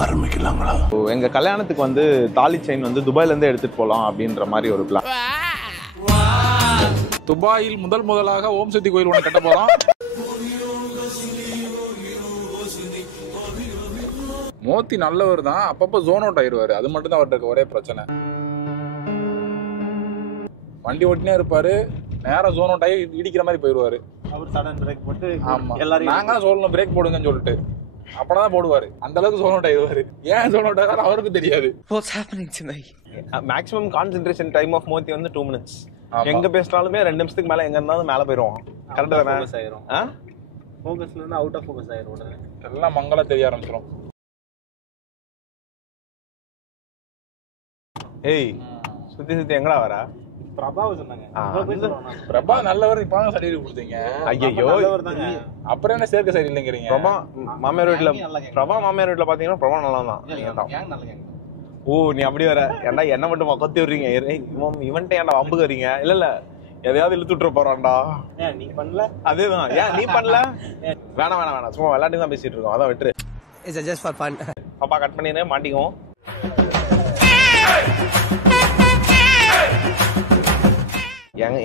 ஆரம்பிக்கலாங்களா? எங்க கல்யாணத்துக்கு வந்து தாலி செயின் வந்து துபாயில இருந்து எடுத்துட்டு போலாம் அப்படின்ற மாதிரி ஒரு பிளான். துபாயில் முதலாக ஓம் சக்தி கோயில் ஒன்று கட்ட போறோம். மோத்தி நல்லவர் தான், அப்பப்போ ஜோன் அவுட் ஆயிடுவாரு. அது மட்டும் தான் அவர்கிட்ட ஒரே பிரச்சனை. வண்டி ஓட்டினே இருப்பாரு, நேரம் ஜோன் அவுட் ஆகி இடிக்கிற மாதிரி போயிடுவாரு. அவர் சடன் பிரேக் போட்டு ஆமா நாங்க தான் சொல்லணும் பிரேக் போடுங்கன்னு சொல்லிட்டு, அப்பதான் போடுவாரு. அந்த அளவுக்கு ஜோன் அவுட் ஆயிடுவாரு. ஏன் ஜோன் அவுட் ஆகாது அவருக்கு தெரியாது. மேக்ஸிமம் கான்சென்ட்ரேஷன் டைம் ஆஃப் மோத்தி வந்து 2 minutes. எங்க பேசினாலுமே 2 நிமிஷத்துக்கு மேல எங்க இருந்தாலும் மேல போயிடுவோம். கரெக்டா தானே? ஃபோக்கஸ்ல இருந்து அவுட் ஆஃப் ஃபோக்கஸ் ஆயிரும். எல்லாம் மங்களா தெரிய ஆரம்பிச்சிடும். ஏய் சுத்தி சுத்தி எங்கடா வரா? பிரபாவ சொன்னாங்க. பிரபா நல்லவர், இப்ப சரி கொடுத்தீங்க. ஐயோ அப்புறம் என்ன சேர்க்க சரி இல்லைங்கிறீங்க? பிரபா மாமியார் வீட்டுல பாத்தீங்கன்னா பிரபா நல்லா தான். ஓ நீ அப்படி வர ஏன்டா என்ன மட்டும் கொத்தி விடுறீங்க? இவன்ட்ட ஏன்டா வம்புக்கு வரீங்க? இல்ல எதையாவது இழுத்து விட்டுற போறான்டா. நீ பண்ணல? அதேதான். ஏன் நீ பண்ணல? வேணாம் சும்மா விளையாட்டு தான் பேசிட்டு இருக்கோம். அதான் விட்டுரு. It's just for fun. பாப்பா கட் பண்ணிடுறேன், மாட்டிக்குவோம்.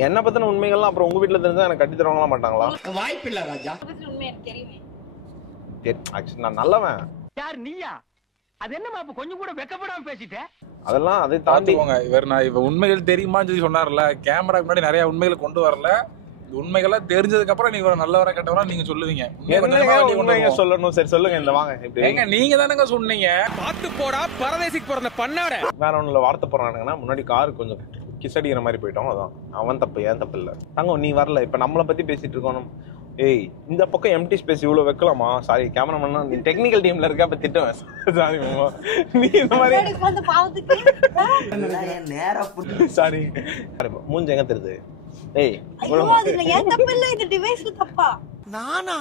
என்ன பத்தின உண்மைகள்லாம் அப்புறம் உங்க வீட்டுல தெரிஞ்சா எனக்கு கட்டி தருவாங்களா மாட்டாங்களா? வாய்ப்பு இல்ல ராஜா. ஆக்சுவலி நான் நல்லவன். யார் நீயா? அது என்னமா அப்ப கொஞ்சம் கூட வெக்கப்படாம பேசிட்ட? அதெல்லாம் அதை தாண்டி இவர் உண்மைகள் தெரியுமான்னு சொல்லி சொன்னார்ல, கேமரா முன்னாடி நிறைய உண்மைகளை கொண்டு வரல. உண்மைகளா தெரிஞ்சதுக்கு அப்புறம் நீங்க ஒரு நல்லவரா கெட்டவரா நீங்க சொல்லுவீங்க. உண்மைங்க சொல்லணும். சரி சொல்லுங்க. இந்த வாங்க நீங்க தானங்க சொன்னீங்க. பாத்து போடா பரதேசிக்கு பிறந்த பண்ணாட. வேற ஒண்ணுல வார்த்தை போறானுங்கன்னா முன்னாடி கார் கொஞ்சம் கிசடிக்கிற மாதிரி போயிட்டோம். அதான் அவன் தப்பு, ஏன் தப்பு இல்ல. தங்கம் நீ வரல, இப்ப நம்மளை பத்தி பேசிட்டு இருக்கோம். ஏய் இந்த பக்கம் எம்டி ஸ்பேஸ் இவ்வளவு வைக்கலாமா? சாரி கேமராமேன், நீ டெக்னிக்கல் டீம்ல இருக்க, அப்ப திட்டுவேன். சாரி மாமா, நீ இந்த மாதிரி சாரி மூஞ்சி எங்க தெரியுது? ஏய் நானா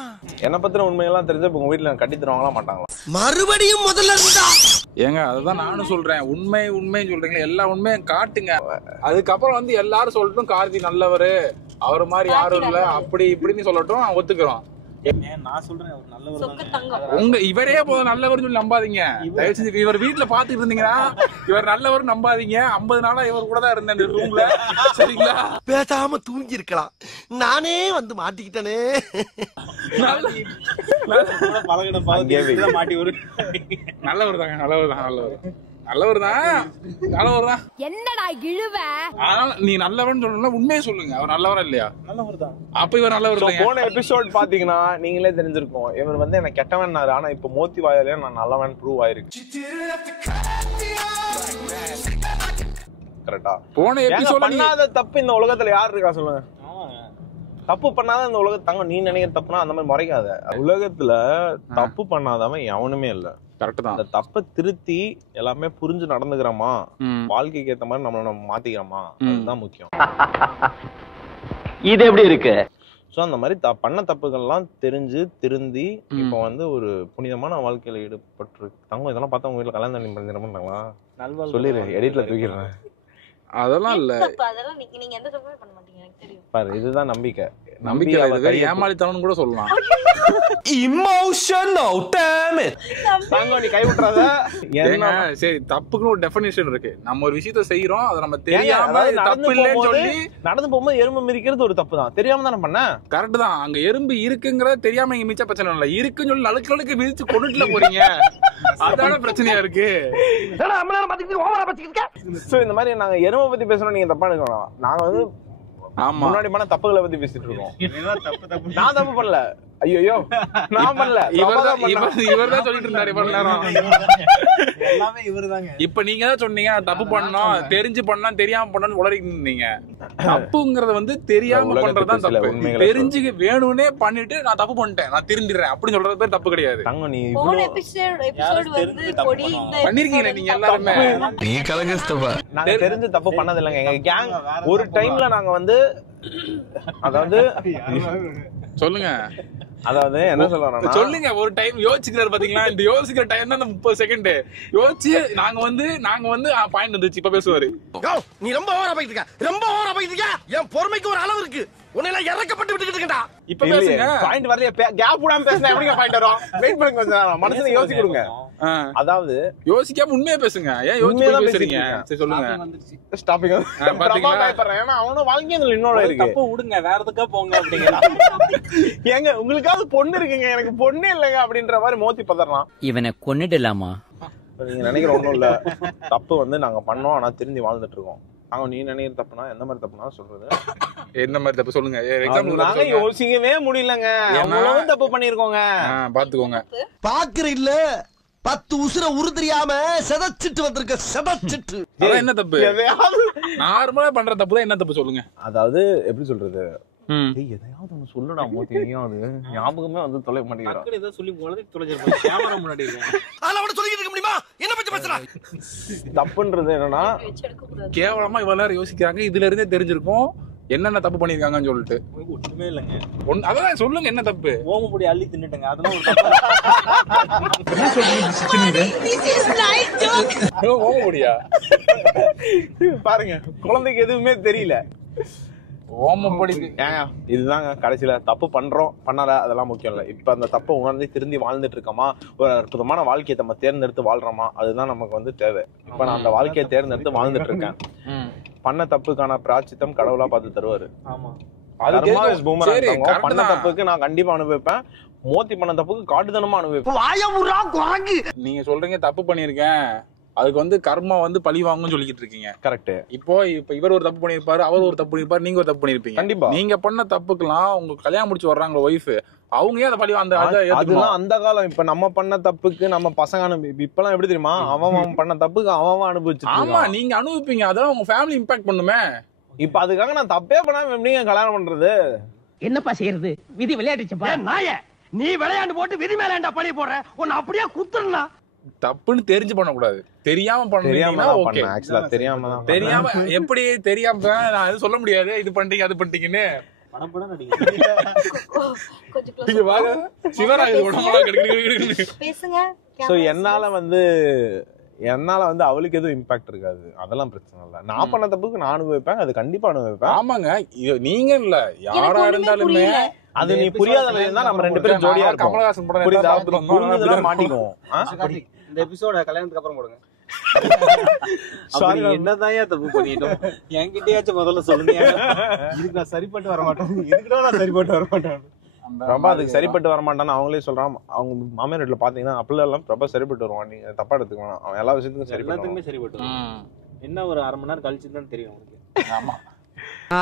என்ன பத்தின உண்மையெல்லாம் தெரிஞ்ச உங்க வீட்டுல கட்டி தருவாங்களா மாட்டாங்களா? மறுபடியும் முதல்ல இருந்தா ஏங்க அதுதான் நானும் சொல்றேன். உண்மை சொல்றீங்க, எல்லா உண்மையும் காட்டுங்க. அதுக்கப்புறம் வந்து எல்லாரும் சொல்லட்டும் கார்த்தி நல்லவரு, அவர் மாதிரி யாரும் இல்ல, அப்படி இப்படின்னு சொல்லட்டும், ஒத்துக்கிறோம். நான் சொல்றேன் அவர் நல்லவர். உங்க இவரே போதும் நல்லவர் சொல்லி நம்பாதீங்க. தயவு செஞ்சு இவர் வீட்டுல பாத்துட்டு இருந்தீங்கன்னா இவர் நல்லவர் நம்பாதீங்க. 50 நாளா இவர் கூட தான் இருந்தேன் ரூம்ல. சரிங்களா? பேசாம தூங்கி இருக்கலாம். நானே வந்து மாட்டிக்கிட்டனே. நல்லவர் தான். என்னடா இழுவ? அதனால நீ நல்லவன் சொல்லணும்னா உண்மையை சொல்லுங்க. அவர் நல்லவரா இல்லையா? நல்லவர் தான். அப்ப இவர் நல்லவர் இல்லையா? போன எபிசோட் பாத்தீங்கன்னா நீங்களே தெரிஞ்சிருக்கும். இவர் வந்து என்ன கெட்டவன்னாரு, ஆனா இப்ப மோத்தி வாயிலே நான் நல்லவன் ப்ரூவ் ஆயிருக்கு. கரெக்டா? போன எபிசோட் பண்ணாத தப்பு இந்த உலகத்துல யார் இருக்கா சொல்லுங்க? தப்பு பண்ணாத இந்த உலகத்தை தங்க நீ நினைக்கிற தப்புனா அந்த மாதிரி முறைக்காத. உலகத்துல தப்பு பண்ணாதவன் எவனுமே இல்ல. கரெக்ட் தான். அந்த தப்பை திருத்தி எல்லாமே புரிஞ்சு நடந்துக்கிறோமா, வாழ்க்கைக்கு ஏத்த மாதிரி நம்மள நம்ம மாத்திக்கிறோமா, அதுதான் முக்கியம். இது எப்படி இருக்கு? சோ அந்த மாதிரி பண்ண தப்புகள்லாம் தெரிஞ்சு திருந்தி இப்ப வந்து ஒரு புனிதமான வாழ்க்கையில ஈடுபட்டு தங்கம். இதெல்லாம் பார்த்தா உங்க வீட்டுல கல்யாணம் பண்ணிட மாட்டாங்களா? சொல்லிடு, எடிட்ல தூக்கிடுறேன். அதெல்லாம் இல்ல. நீங்க எந்த தப்புமே பண்ண மாட்டீங்க, எனக்கு தெரியும். பாரு இதுதான் நம்பிக்கை. ஏமாளித்தனம் கூட சொல்லலாம். Emotional dam it. தங்கம் நீ கை விட்டுறாத. சரி தப்புக்கு ஒரு டெஃபினிஷன் இருக்கு. நம்ம ஒரு விஷயத்தை செய்யறோம், அதை நம்ம தெரியாம தப்பு இல்லைன்னு சொல்லி நடந்து போகும்போது எறும்பு மிதிக்கிறது ஒரு தப்பு தான். தெரியாம தானே பண்ண. கரெக்ட் தான். அங்க எறும்பு இருக்குங்கிறத தெரியாம இங்க மிச்ச பிரச்சனை இல்ல. இருக்குன்னு சொல்லி நழுக்கு மிதிச்சு கொண்டுட்டுல போறீங்க. அதான பிரச்சனையா இருக்கு. இந்த மாதிரி நாங்க எறும்பை பத்தி பேசணும், நீங்க தப்பா எடுக்கணும். நாங்க வந்து முன்னாடி பண்ண தப்புகளை பத்தி பேசிட்டு இருக்கோம். நான் தப்பு பண்ணல. ஐயோ நான் பண்ணல. இவர்தான் சொல்லிட்டு இருந்தாரு இவ்வளவு நேரம். எல்லாமே இவர்தாங்க. இப்ப நீங்க தான் சொன்னீங்க தப்பு பண்ணோம், தெரிஞ்சு பண்ணா தெரியாம பண்ணு உளறிட்டு இருந்தீங்க. தப்புங்கறத வந்து தெரியாம பண்றதுதான் தப்பு. தெரிஞ்சு வேணும்னே பண்ணிட்டு நான் தப்பு பண்ணிட்டேன், நான் திருந்திடுறேன் அப்படின்னு சொல்றது பேர் தப்பு கிடையாது. தங்க நீ பண்ணிருக்கீங்க நீங்க எல்லாருமே. நீ கலங்கஸ்தபா. நாங்க தெரிஞ்சு தப்பு பண்ணது இல்லைங்க. எங்க கேங் ஒரு டைம்ல நாங்க வந்து அதாவது சொல்லுங்க. அதாவது என்ன சொல்றேன்னா சொல்லுங்க. ஒரு டைம் யோசிக்கிறாரு பாத்தீங்களா? இந்த யோசிக்கிற டைம் தான் 30 செகண்ட் யோசிச்சு நாங்க வந்து பாயிண்ட் வந்துச்சு. இப்ப பேசுவாரு. நீ ரொம்ப ஓவரா போயிட்டு என் பொறுமைக்கு ஒரு அளவு இருக்கு. உன்னையெல்லாம் இறக்கப்பட்டு விட்டுக்கிட்டு இருக்கா. இப்ப பேசுங்க. பாயிண்ட் வரலையே, கேப் விடாம பேசினா எப்படிங்க பாயிண்ட் வரும்? வெயிட் பண்ணுங்க கொஞ்சம் நேரம், மனசுல யோசிச்சு கொடுங்க. அதாவது யோசிக்காம உண்மையா பேசுங்க. ஏன் யோசிச்சு பேசுறீங்க? சரி சொல்லுங்க. ஸ்டாப்பிங் ஏன்னா அவனும் வாழ்க்கையில இன்னொரு இருக்கு. தப்பு விடுங்க, வேற எதுக்கா போங்க அப்படிங்கிற. ஏங்க உங்களுக்காவது பொண்ணு இருக்குங்க, எனக்கு பொண்ணே இல்லைங்க அப்படின்ற மாதிரி மோத்தி பதறான். இவனை கொன்னுடலாமா? நீங்க நினைக்கிற ஒண்ணும் இல்ல, தப்பு வந்து நாங்க பண்ணோம், ஆனா திரும்பி வாழ்ந்துட்டு இருக்கோம். நாங்க நீ நினைக்கிற தப்புனா எந்த மாதிரி தப்புனா சொல்றது? என்ன மாதிரி தப்பு சொல்லுங்க. எக்ஸாம்பிள் நாங்க யோசிக்கவே முடியலங்க, அவ்வளவு தப்பு பண்ணிருக்கோங்க. பாத்துக்கோங்க. பாக்குற இல்ல 10 உசுர உருதறியாம செதச்சிட்டு வந்திருக்க செதச்சிட்டு. அதான் என்ன தப்பு? நார்மலா பண்ற தப்பு தான் என்ன தப்பு சொல்லுங்க. அதாவது எப்படி சொல்றது, எதையாவது ஒண்ணு சொல்லுடா மோத்தியும், அது ஞாபகமே வந்து தொலை மாட்டேங்கிறான். ஏதோ சொல்லி தொலைஞ்சிருப்போம் கேமரா முன்னாடி. அதெல்லாம் சொல்லிட்டு இருக்க முடியுமா? என்ன பத்தி பேசுறா? தப்புன்றது என்னன்னா கேவலமா இவ்வளவு நேரம் யோசிக்கிறாங்க, இதுல இருந்தே தெரிஞ்சிருக்கும் என்னென்ன தப்பு பண்ணிருக்காங்கன்னு சொல்லிட்டு. ஒண்ணுமே இல்லைங்க. அதான் சொல்லுங்க என்ன தப்பு. ஓமப்பொடி அள்ளி தின்னுட்டேங்க, அதெல்லாம் ஒரு ஓமப்பொடியா? பாருங்க, குழந்தைக்கு எதுவுமே தெரியல. ஓமப்பொடி இதுதாங்க கடைசியில தப்பு பண்றோம் பண்ணல அதெல்லாம் முக்கியம் இல்ல. இப்ப அந்த தப்பை உணர்ந்து திருந்தி வாழ்ந்துட்டு இருக்கோமா, ஒரு அற்புதமான வாழ்க்கையை நம்ம தேர்ந்தெடுத்து வாழ்றோமா, அதுதான் நமக்கு வந்து தேவை. இப்ப நான் அந்த வாழ்க்கையை தேர்ந்தெடுத்து வாழ்ந்துட்டு இருக்கேன். பண்ண தப்புக்கான பிராச்சித்தம் கடவுளா பார்த்து தருவாரு. பண்ண தப்புக்கு நான் கண்டிப்பா அனுபவிப்பேன், மோத்தி பண்ண தப்புக்கு காட்டுத்தனமா அனுபவிப்பேன். நீங்க சொல்றீங்க தப்பு பண்ணிருக்கேன், அதுக்கு வந்து கர்மா வந்து பழி வாங்குன்னு சொல்லிட்டு இருக்கீங்க. கரெக்ட். இப்ப இவர் ஒரு தப்பு பண்ணிருப்பாரு, அவர் ஒரு தப்பு பண்ணிருப்பாரு, நீங்க ஒரு தப்பு பண்ணிருப்பீங்க. கண்டிப்பா. நீங்க பண்ண தப்புக்கெல்லாம் உங்க கல்யாணம் முடிச்சு வர்றாங்க ஒய்ஃப், அவங்க ஏன் அதை பழி அதெல்லாம் அந்த காலம். இப்ப நம்ம பண்ண தப்புக்கு நம்ம பசங்க இப்பெல்லாம் எப்படி தெரியுமா, அவன் பண்ண தப்புக்கு அவன் அனுபவிச்சு. ஆமா, நீங்க அனுபவிப்பீங்க, அதெல்லாம் உங்க ஃபேமிலி இம்பாக்ட் பண்ணுமே. இப்ப அதுக்காக நான் தப்பே பண்ணாம எப்படிங்க கல்யாணம் பண்றது? என்னப்பா செய்யறது, விதி விளையாடுச்சுப்பா. நாய நீ விளையாண்டு போட்டு விதி மேலேண்டா பழி போடுற, உன்னை அப்படியே குத்துறா. தப்புன்னு தெரிஞ்சு பண்ணக்கூடாது, தெரியாம பண்ணீங்கன்னா ஓகே. ஆக்சுவலா தெரியாம எப்படி தெரியாம நான் எதுவும் சொல்ல முடியாது, இது பண்ணிட்டீங்க அது பண்ணிட்டீங்கன்னு. என்னால வந்து அவளுக்கு எதுவும் இம்பாக்ட் இருக்காது, அதெல்லாம் பிரச்சனை இல்ல. நான் பண்ண தப்புக்கு நான் அனுபவிப்பேன், அது கண்டிப்பா அனுபவிப்பேன். ஆமாங்க, நீங்க இல்ல யாரா இருந்தாலுமே அது நீ புரியாத இருந்தா நம்ம ரெண்டு பேரும் ஜோடியா இருப்போம். கமலஹாசன் படம் மாட்டிக்குவோம். இந்த எபிசோட கல்யாணத்துக்கு அப்புறம் போடுங்க. என்னதான் தப்பு பண்ணிட்டோம் என்கிட்டயாச்சும் முதல்ல சொல்லுங்க. இதுக்கு நான் சரிப்பட்டு வர மாட்டேன், இதுக்கிட்ட நான் சரிப்பட்டு வர மாட்டேன். பிரபா அதுக்கு சரிப்பட்டு வரமாட்டான்னு அவங்களே சொல்றான். அவங்க மாமியார் வீட்டுல பாத்தீங்கன்னா அப்படிலாம் எல்லாம் பிரபா சரிப்பட்டு வருவான், நீங்க தப்பா எடுத்துக்க வேணாம். அவன் எல்லா விஷயத்துக்கும் எல்லாத்துக்குமே சரிப்பட்டு என்ன ஒரு அரை மணி நேரம் கழிச்சு தான் தெரியும் உங்களுக்கு. ஆமா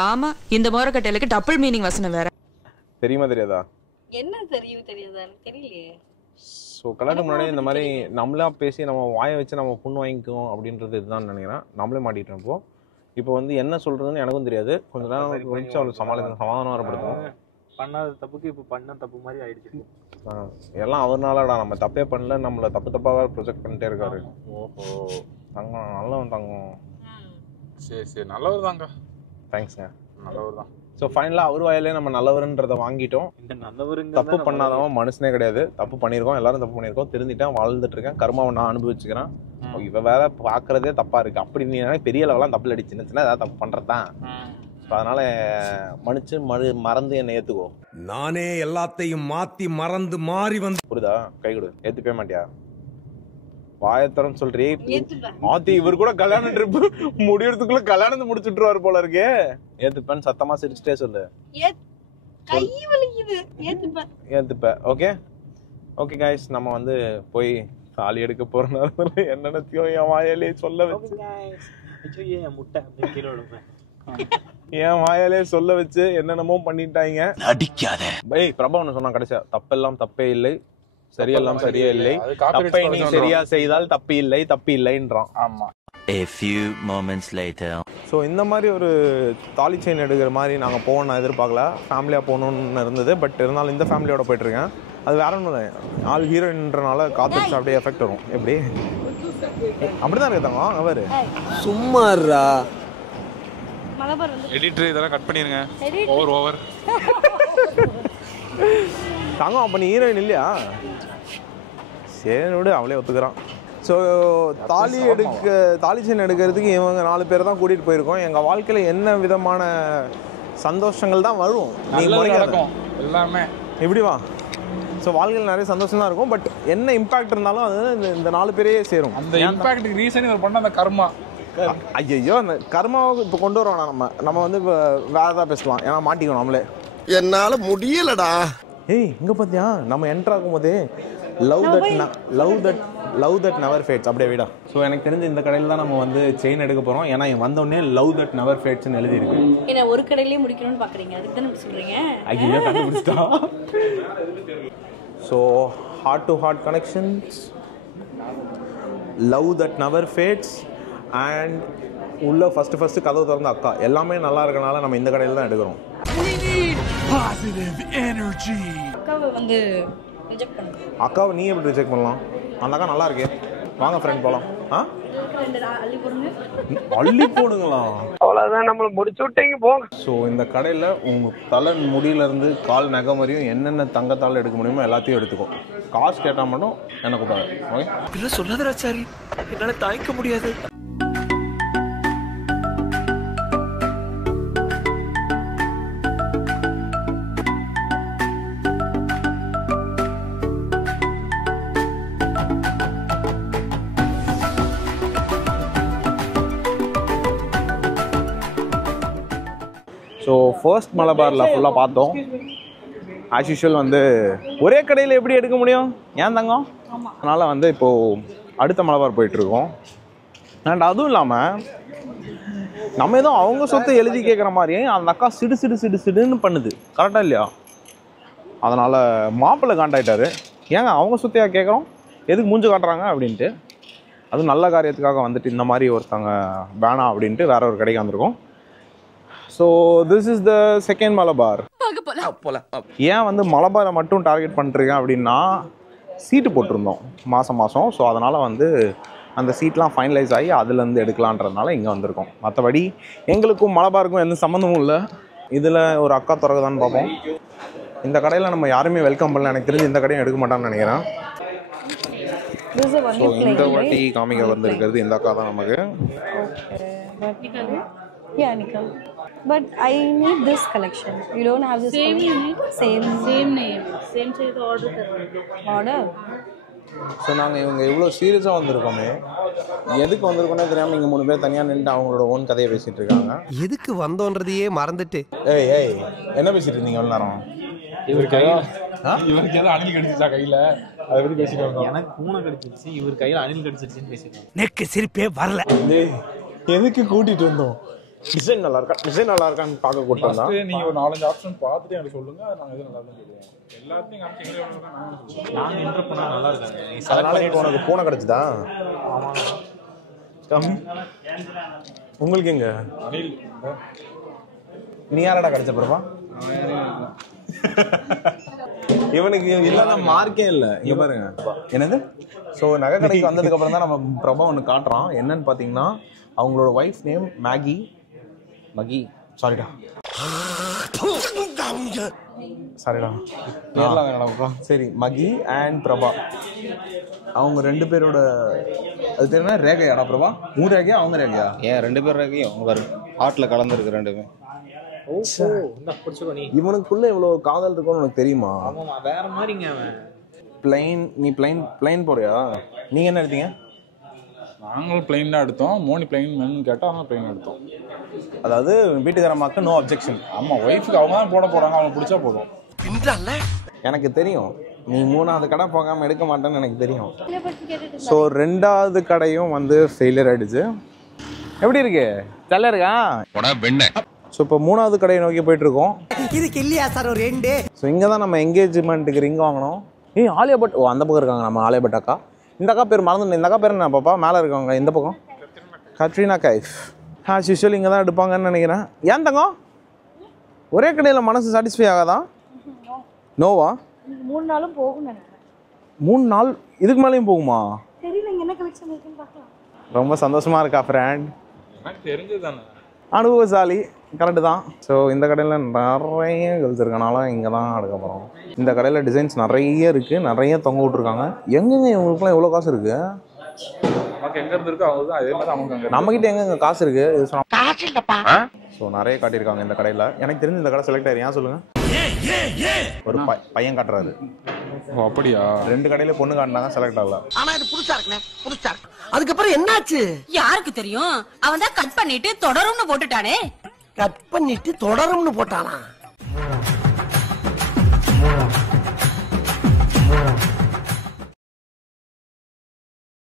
ஆமா, இந்த மோரக்கட்டையிலுக்கு டபுள் மீனிங் வசனம் வேற. தெரியுமா தெரியாதா? என்ன தெரியாதா தெரியலையே. ஸோ கல்யாணத்துக்கு முன்னாடி இந்த மாதிரி நம்மளா பேசி நம்ம வாயை வச்சு நம்ம பொண்ணு வாங்கிக்குவோம் அப்படின்றது இதுதான் நினைக்கிறேன். நம்மளே மாட்டிட்டோம். இப்போ வந்து என்ன சொல்றதுன்னு எனக்கும் தெரியாது. கொஞ்ச நேரம் கொஞ்சம் அவளுக்கு சமாதானம் வரப்படுத்தும். பண்ணாத தப்புக்கு இப்போ பண்ண தப்பு மாதிரி ஆயிடுச்சு. எல்லாம் அவர்னாலடா, நம்ம தப்பே பண்ணல, நம்மள தப்பாக ப்ரொஜெக்ட் பண்ணிட்டே இருக்காரு. ஓஹோ, தங்கம் நல்லவன் தங்கம். சரி நல்லவர் தாங்க. தேங்க்ஸ்ங்க, நல்லவர் தான். ஸோ ஃபைனலாக அவர் வாயிலே நம்ம நல்லவருன்றதை வாங்கிட்டோம். தப்பு பண்ணாதவன் மனுஷனே கிடையாது, தப்பு பண்ணியிருக்கோம், எல்லாரும் தப்பு பண்ணியிருக்கோம், திருந்திட்டேன், வாழ்ந்துட்டு இருக்கேன், கர்மாவை நான் அனுபவிச்சுக்கிறேன். இவ வேற பார்க்கறதே தப்பா இருக்கு, அப்படி நீ பெரிய லெவலாம் தப்பு அடிச்சு சின்ன சின்ன ஏதாவது தப்பு பண்றதான். அதனால மன்னிச்சு மறந்து என்னை ஏத்துக்கோ. நானே எல்லாத்தையும் மாத்தி மறந்து மாறி வந்து புரியுதா? கை கொடு. ஏத்துப்பே மாட்டியா? வாயத்தரம் சொல்றீ மாத்தி. இவர் கூட கல்யாண ட்ரிப் முடியறதுக்குள்ள கல்யாணத்தை முடிச்சுட்டுருவாரு போல இருக்கே. ஏத்துப்பேன்னு சத்தமா சிரிச்சுட்டே சொல்லு. ஏத்துப்ப. ஓகே ஓகே கைஸ், நம்ம வந்து போய் தாலி எடுக்க போறனால என்னென்னத்தையும் என் வாயாலே சொல்ல வச்சு என் வாயாலே சொல்ல வச்சு என்னென்னமோ பண்ணிட்டாங்க. நடிக்காத. பிரபா ஒண்ணு சொன்னா கடைசியா, தப்பெல்லாம் தப்பே இல்லை, சரியெல்லாம் சரியே இல்லை, தப்பை நீ சரியா செய்தால் தப்பு இல்லை, தப்பு இல்லைன்றான். ஆமா. A few moments later. So இந்த மாதிரி ஒரு தாலி செயின் எடுக்கிற மாதிரி நாங்கள் போகணும் நான் எதிர்பார்க்கல. ஃபேமிலியாக போகணுன்னு இருந்தது. பட் இருந்தாலும் இந்த ஃபேமிலியோட போயிட்டுருக்கேன். அது வேற ஒன்றும் இல்லை, ஆள் ஹீரோயின்றனால காத்துச்சு அப்படியே எஃபெக்ட் வரும். எப்படி அப்படிதான் இருக்காங்க அவர் சும்மாறா. எடிட்டர் இதெல்லாம் கட் பண்ணிருங்க. ஓவர் தங்கம். அப்போ நீ ஹீரோயின் இல்லையா? சரி விடு, அவளே ஒத்துக்கிறான். ஸோ தாலி செயின் எடுக்கிறதுக்கு இவங்க 4 பேர் தான் கூட்டிகிட்டு போயிருக்கோம். எங்கள் வாழ்க்கையில் என்ன விதமான சந்தோஷங்கள் தான் வரும். நடக்கும் எல்லாமே. இப்படி வா, ஸோ வாழ்க்கையில் நிறைய சந்தோஷம் தான் இருக்கும். பட் என்ன இம்பாக்ட் இருந்தாலும் அது இந்த 4 பேரே சேரும். அந்த இம்பாக்ட்டுக்கு ரீசன் இவர் பண்ண அந்த கர்மா. ஐயோ அந்த கர்மாவை இப்போ கொண்டு வரோம். நம்ம வந்து இப்போ வேற ஏதாவது பேசலாம், ஏன்னா மாட்டிக்கணும் நம்மளே. என்னால முடியலடா. ஏய் இங்கே பார்த்தியா நம்ம என்ட்ரு ஆகும் போதே லவ் தட் நெவர் ஃபேட்ஸ் அப்படியே விடா. ஸோ எனக்கு தெரிஞ்ச இந்த கடையில் தான் நம்ம வந்து செயின் எடுக்க போகிறோம். ஏன்னா வந்தோடனே லவ் தட் நெவர் ஃபேட்ஸ்ன்னு எழுதியிருக்கு. என்ன ஒரு கடையிலேயே முடிக்கணும்னு பார்க்குறீங்க, அதுக்கு தானே சொல்கிறீங்க? ஐயோ கண்டுபிடிச்சிட்டா. So heart to heart connections, love that never fades and உள்ள ஃபர்ஸ்ட் கதவு திறந்த அக்கா, எல்லாமே நல்லா இருக்கனால நம்ம இந்த கடையில் தான் எடுக்கிறோம். அக்காவை வந்து ரிஜெக்ட் பண்ணுங்க. அக்காவை நீ எப்படி ரிஜெக்ட் பண்ணலாம்? அந்த அக்கா நல்லா இருக்கே, வாங்க ஃப்ரெண்ட் போகலாம். அள்ளி போடுங்களா? அவ்வளவுதான், நம்மள முடிச்சு விட்டீங்க போங்க. ஸோ இந்த கடையில் உங்கள் தலை முடியிலேருந்து கால் நகை வரையும் என்னென்ன தங்கத்தால் எடுக்க முடியுமோ எல்லாத்தையும் எடுத்துக்கோ. காசு கேட்டால் மட்டும் என்ன கூடாது. ஓகே இல்ல சொல்லாத ராச்சாரி, என்னால தாய்க்க முடியாது. ஸோ ஃபர்ஸ்ட் மலபாரில் ஃபுல்லாக பார்த்தோம். ஆஸ் யூஷுவல் வந்து ஒரே கடையில் எப்படி எடுக்க முடியும், ஏன் தங்கம்? அதனால் வந்து இப்போது அடுத்த மலபார் போயிட்டுருக்கோம். அண்ட் அதுவும் இல்லாமல் நம்ம ஏதோ அவங்க சொத்தை எழுதி கேட்குற மாதிரியே அந்த அக்கா சிடுன்னு பண்ணுது. கரெக்டாக இல்லையா? அதனால் மாப்பிள்ளை காண்டாக்டாரு, ஏங்க அவங்க சொத்தையாக கேட்குறோம், எதுக்கு மூஞ்சு காட்டுறாங்க அப்படின்ட்டு. அதுவும் நல்ல காரியத்துக்காக வந்துட்டு இந்த மாதிரி ஒருத்தவங்க வேணாம் அப்படின்ட்டு வேற ஒரு கடைக்கு வந்திருக்கோம். So this is the second Malabar. ஏன் வந்து மலபாரை மட்டும் டார்கெட் பண்ணிருக்கேன் அப்படின்னா, சீட்டு போட்டிருந்தோம் மாதம். ஸோ அதனால் வந்து அந்த சீட்லாம் ஃபைனலைஸ் ஆகி அதுலேருந்து எடுக்கலான்றதுனால இங்கே வந்திருக்கோம். மற்றபடி எங்களுக்கும் மலபாருக்கும் எந்த சம்மந்தமும் இல்லை. இதில் ஒரு அக்கா திறகுதான்னு பார்ப்போம். இந்த கடையில் நம்ம யாருமே வெல்கம் பண்ணல, எனக்கு தெரிஞ்சு இந்த கடையும் எடுக்க மாட்டான்னு நினைக்கிறேன். ஸோ இந்த வாட்டி காமிக்க வந்திருக்கிறது இந்த அக்கா தான் நமக்கு. Yeah, Nika. But I need this collection. You don't have this same name? Same name. Same size order. So நாங்கள் இவங்க இவ்வளோ சீரியஸாக வந்திருக்கோமே, எதுக்கு வந்திருக்கோன்னே தெரியாமல் இங்கே 3 பேர் தனியாக நின்று அவங்களோட ஓன் கதையை பேசிகிட்டு இருக்காங்க. எதுக்கு வந்தோன்றதையே மறந்துட்டு ஏய் என்ன பேசிட்டு இருந்தீங்க எவ்வளோ நேரம்? இவருக்கு ஏதோ அணில் கடிச்சிச்சா கையில, அதை பத்தி பேசிட்டு வந்தோம். எனக்கு பூனை கடிச்சிருச்சு, இவர் கையில் அணில் கடிச்சிருச்சுன்னு பேசிட்டு நெக்கு சிரிப்பே வரல. எதுக்கு கூட்டிகிட்டு வந்தோம்? டிசைன் நல்லா இருக்கான்னு பார்க்க கூட்டு வந்தா. நீங்க ஒரு 4-5 ஆப்ஷன் பார்த்துட்டு எனக்கு சொல்லுங்க, நாங்க எது நல்லா தான் சொல்லுவோம். எல்லாத்தையும் காமிச்சு நாங்கள் என்ட்ரு பண்ணால் நல்லா இருக்காங்க. அதனால இப்போ உனக்கு பூனை கிடச்சிதா? உங்களுக்கு எங்க அணில் நீ யாரடா கிடைச்ச பிறப்பா? இவனுக்கு இல்லாத மார்க்கே இல்லை. இங்க பாருங்க என்னது. ஸோ நகை கடைக்கு வந்ததுக்கு அப்புறம் தான் நம்ம பிரபா ஒன்று காட்டுறான். என்னன்னு பார்த்தீங்கன்னா அவங்களோட ஒய்ஃப் நேம் சாரிடா சரி மகி அண்ட் பிரபா. அவங்க 2 பேரோட அது தெரியுமா ரேகையாடா பிரபா? உன் ரேகையா அவங்க ரேகையா? ஏன் 2 பேர் ரேகையும் அவங்க பாரு ஹார்ட்ல கலந்துருக்கு 2மே. இவனுக்குள்ள இவ்வளவு காதல் இருக்கும்னு உனக்கு தெரியுமா? வேற மாதிரிங்க அவன். நீ பிளைன் போறியா? நீங்க என்ன எடுத்தீங்க? நாங்களும் பிளைன் தான் எடுத்தோம். மோனி பிளைன் வேணும்னு கேட்டா அவங்க பிளைன் எடுத்தோம். அதாவது வீட்டுக்காரம்மாக்கு நோ அப்ஜெக்ஷன். ஆமா, ஒய்ஃபுக்கு அவங்க தான் போட போறாங்க, அவங்க பிடிச்சா போதும். எனக்கு தெரியும் நீ 3வது கடை போகாம எடுக்க மாட்டேன்னு எனக்கு தெரியும். ஸோ 2வது கடையும் வந்து ஃபெயிலியர் ஆயிடுச்சு. எப்படி இருக்கு? நல்லா இருக்கா? ஸோ இப்போ 3வது கடையை நோக்கி போயிட்டு இருக்கோம். இதுக்கு இல்லையா சார் ஒரு 2? ஸோ இங்கே தான் நம்ம என்கேஜ்மெண்ட்டுக்கு ரிங் வாங்கணும். ஆலியா பட் அந்த பக்கம் இருக்காங்க நம்ம ஆலியா பட் அக்கா. இந்த அக்கா பேர் மறந்துட்டேன். இந்த அக்கா பேர் என்ன பாப்பா? மேலே இருக்காங்க இந்த பக்கம் கட்ரீனா கைஃப். ஆஸ் யூஷுவல் இங்கே தான் எடுப்பாங்கன்னு நினைக்கிறேன். ஏன் தங்கம் ஒரே கடையில் மனசு சாட்டிஸ்ஃபை ஆகாதா? நோவா? 3 நாளும் போகும் நினைக்கிறேன். 3 நாள் இதுக்கு மேலேயும் போகுமா? தெரியல, என்ன கலெக்ஷன் இருக்குன்னு பார்க்கலாம். ரொம்ப சந்தோஷமா இருக்கா ஃப்ரெண்ட்? எனக்கு தெரிஞ்சதுதானே. அனுபவசாலி கரெக்டு தான். ஸோ இந்த கடையில் நிறைய கேர்ள்ஸ் இருக்கனால இங்கே தான் எடுக்க போகிறோம். இந்த கடையில் டிசைன்ஸ் நிறைய இருக்குது, நிறைய தொங்க விட்ருக்காங்க. எங்கெங்க இவங்களுக்குலாம் எவ்வளோ காசு இருக்குது? நமக்கு எங்க இருந்து இருக்கோ அவங்க தான் அதே மாதிரி அவங்க நம்மகிட்ட எங்கெங்க காசு இருக்குது? இது சொன்னா ஸோ நிறைய காட்டியிருக்காங்க இந்த கடையில். எனக்கு தெரிஞ்சு இந்த கடை செலக்ட் ஆயிரு. ஏன் சொல்லுங்கள்? ஒரு பையன் காட்டுறாரு. ஓ அப்படியா? 2 கடையில பொண்ணு காட்டினாங்க, செலக்ட் ஆகல. ஆனா இது புதுசா இருக்குண்ணே, புதுசா இருக்கு. அதுக்கப்புறம் என்னாச்சு? யாருக்கு தெரியும்? அவன் தான் கட் பண்ணிட்டு தொடரும்னு போட்டுட்டானே. கட் பண்ணிட்டு தொடரும்னு போட்டானா?